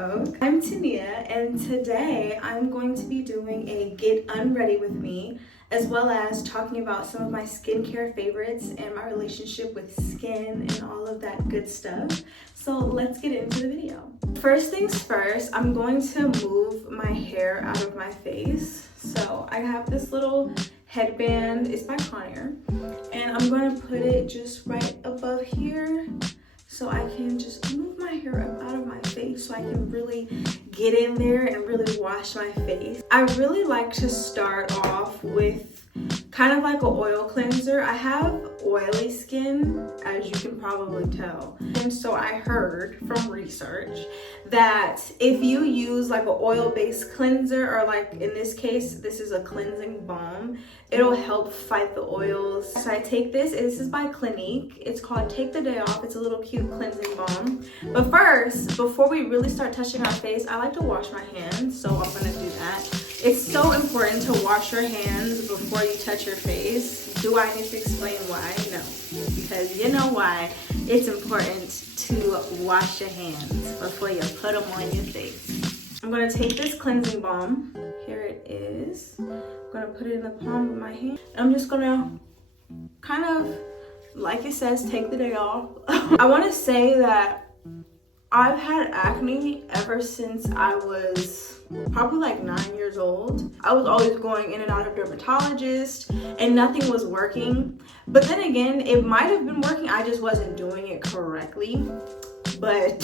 Vogue. I'm Tania, and today I'm going to be doing a Get Unready with me, as well as talking about some of my skincare favorites and my relationship with skin and all of that good stuff. So let's get into the video. First things first, I'm going to move my hair out of my face. So I have this little headband, it's by Conair, and I'm going to put it just right above here so I can just move my hair up out of my face so I can really get in there and really wash my face. I really like to start off with kind of like an oil cleanser. I have oily skin, as you can probably tell. And so I heard from research that if you use like an oil-based cleanser, or like in this case, this is a cleansing balm, it'll help fight the oils. So I take this, and this is by Clinique. It's called Take the Day Off. It's a little cute cleansing balm. But first, before we really start touching our face, I like to wash my hands, so I'm gonna do that. It's so important to wash your hands before you touch your face. Do I need to explain why? No, because you know why it's important to wash your hands before you put them on your face. I'm gonna take this cleansing balm. Here it is. I'm gonna put it in the palm of my hand. I'm just gonna kind of, like it says, take the day off. I wanna say that I've had acne ever since I was probably like 9 years old. I was always going in and out of dermatologists and nothing was working. But then again, it might have been working, I just wasn't doing it correctly. But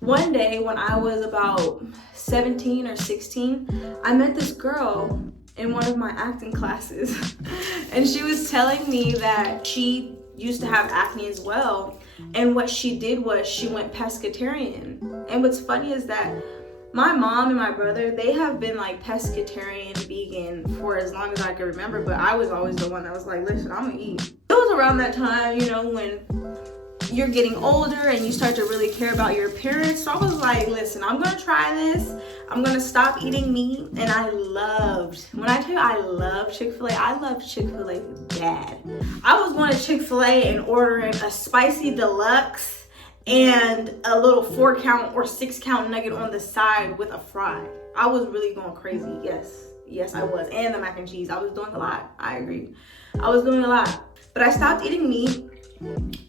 one day when I was about 17 or 16, I met this girl in one of my acting classes. And she was telling me that she used to have acne as well. And what she did was she went pescatarian. And what's funny is that my mom and my brother, they have been like pescatarian, vegan for as long as I can remember, but I was always the one that was like, listen, I'm gonna eat. It was around that time, you know, when you're getting older and you start to really care about your appearance. So I was like, listen, I'm gonna try this. I'm gonna stop eating meat. And I loved, when I tell you I love Chick-fil-A, I love Chick-fil-A bad. I was going to Chick-fil-A and ordering a spicy deluxe and a little 4-count or 6-count nugget on the side with a fry. I was really going crazy. Yes, I was. And the mac and cheese. I was doing a lot. I agree. I was doing a lot. But I stopped eating meat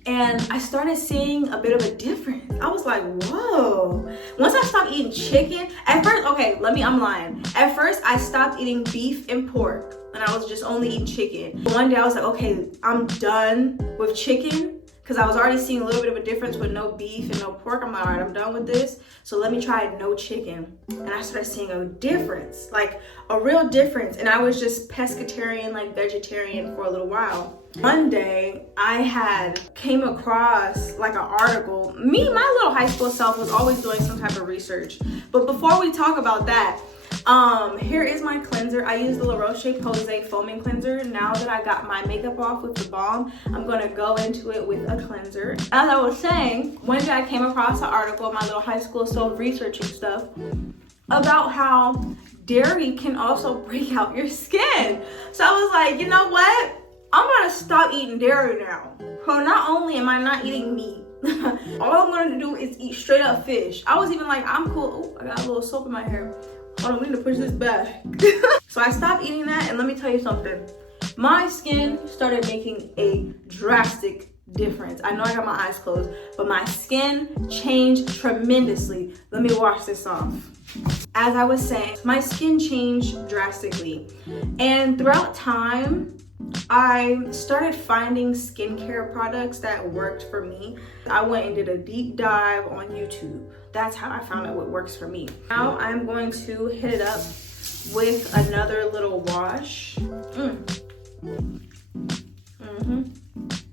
and I started seeing a bit of a difference. I was like, whoa. Once I stopped eating chicken, at first, I'm lying. At first, I stopped eating beef and pork and I was just only eating chicken. One day I was like, okay, I'm done with chicken. Because I was already seeing a little bit of a difference with no beef and no pork. I'm like, all right, I'm done with this. So let me try no chicken. And I started seeing a difference, like a real difference. And I was just pescatarian, like vegetarian for a little while. One day I came across like an article. Me, my little high school self was always doing some type of research. But before we talk about that, here is my cleanser. I use the La Roche-Posay foaming cleanser. Now that I got my makeup off with the balm, I'm gonna go into it with a cleanser. As I was saying, one day I came across an article, my little high school self researching stuff, about how dairy can also break out your skin. So I was like, you know what? I'm gonna stop eating dairy now. So not only am I not eating meat, all I'm gonna do is eat straight up fish. I was even like, I'm cool. Oh, I got a little soap in my hair. Hold on, we need to push this back. So I stopped eating that, and let me tell you something. My skin started making a drastic difference. I know I got my eyes closed, but my skin changed tremendously. Let me wash this off. As I was saying, my skin changed drastically. And throughout time, I started finding skincare products that worked for me. I went and did a deep dive on YouTube. That's how I found out what works for me. Now I'm going to hit it up with another little wash.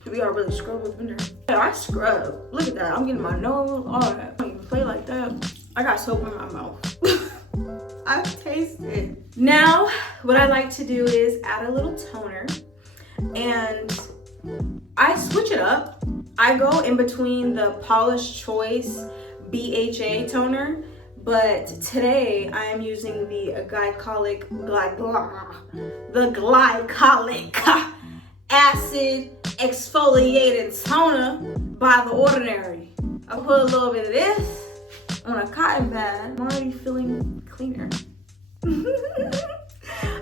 We are really scrub with winter. I scrub. Look at that. I'm getting my nose, all that. I don't even play like that. I got soap in my mouth. I taste it. Now, what I like to do is add a little toner, and I switch it up. I go in between the Paula's Choice BHA toner, but today I am using the glycolic acid exfoliating toner by The Ordinary. I put a little bit of this on on a cotton pad, I'm already feeling cleaner. I'm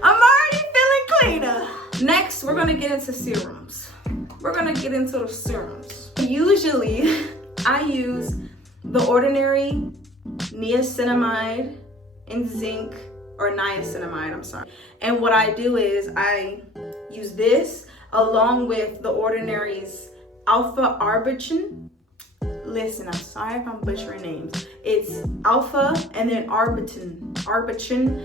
already feeling cleaner. Next, we're gonna get into serums. We're gonna get into the serums. Usually, I use the Ordinary niacinamide and zinc, or niacinamide, I'm sorry. And what I do is I use this along with the Ordinary's alpha arbutin. Listen, I'm sorry if I'm butchering names. It's alpha and then arbutin, ARBUTIN.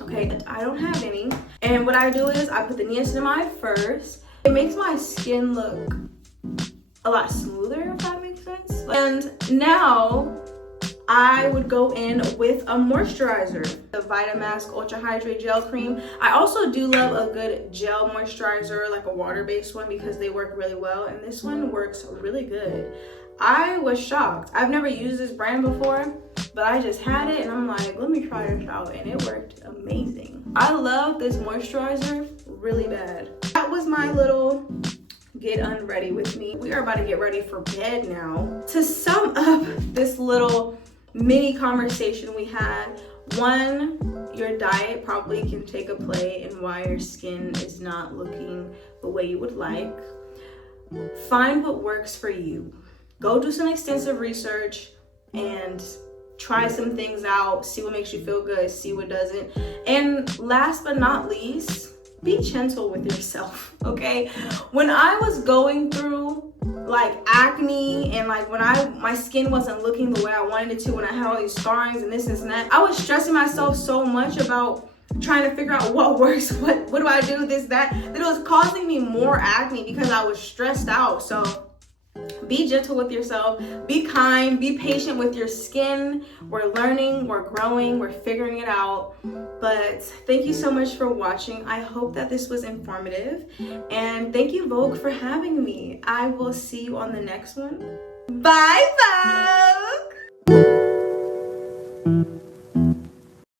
Okay, I don't have any. And what I do is I put the niacinamide first. It makes my skin look a lot smoother, if that makes sense. And now I would go in with a moisturizer, the Vitamask Ultra Hydrate Gel Cream. I also do love a good gel moisturizer, like a water-based one, because they work really well, and this one works really good. I was shocked. I've never used this brand before, but I just had it and I'm like, let me try this out, and it worked amazing. I love this moisturizer really bad. That was my little get unready with me. We are about to get ready for bed now. To sum up this little mini conversation we had, one, your diet probably can take a play in why your skin is not looking the way you would like. Find what works for you. Go do some extensive research and try some things out, see what makes you feel good, see what doesn't. And last but not least, be gentle with yourself, okay? When I was going through like acne and like when my skin wasn't looking the way I wanted it to, when I had all these scarrings and this and that, I was stressing myself so much about trying to figure out what works, what do I do, this, that it was causing me more acne because I was stressed out. So be gentle with yourself, be kind, be patient with your skin. We're learning, we're growing, we're figuring it out. But thank you so much for watching. I hope that this was informative. And thank you, Vogue, for having me. I will see you on the next one. Bye bye.